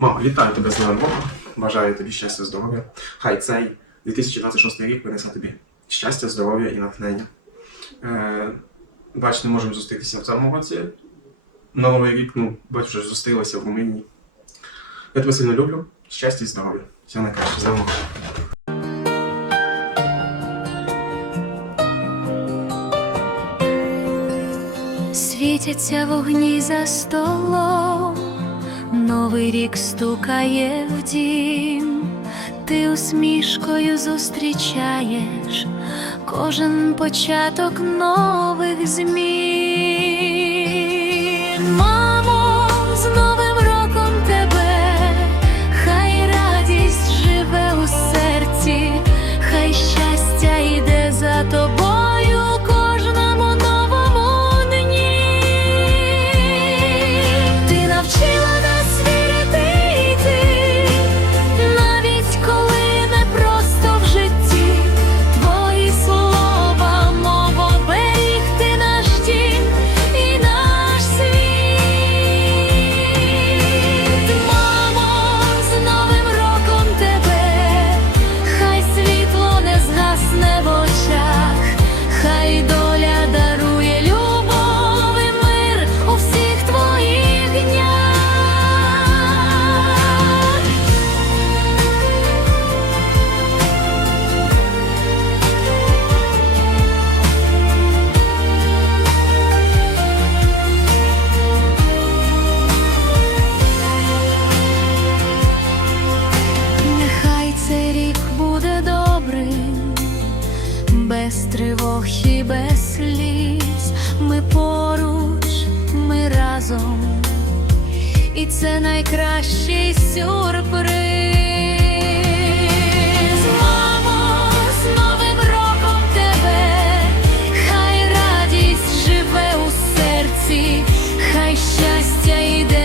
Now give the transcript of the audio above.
Мамо, вітаю тебе з Новим роком. Бажаю тобі щастя, здоров'я. Хай цей 2026 рік принесе тобі щастя, здоров'я і натхнення. Е, бач, не можемо зустрітися в цьому році. Новий рік, ну, бач, вже зустрілися в Румунії. Я тебе сильно люблю. Щастя і здоров'я. Все найкраще. З. Світяться вогні за столом, Новий рік стукає в дім, ти усмішкою зустрічаєш кожен початок нових змін. Без тривог і без сліз. Ми поруч, ми разом, і це найкращий сюрприз. Хай радість живе у серці, хай щастя йде.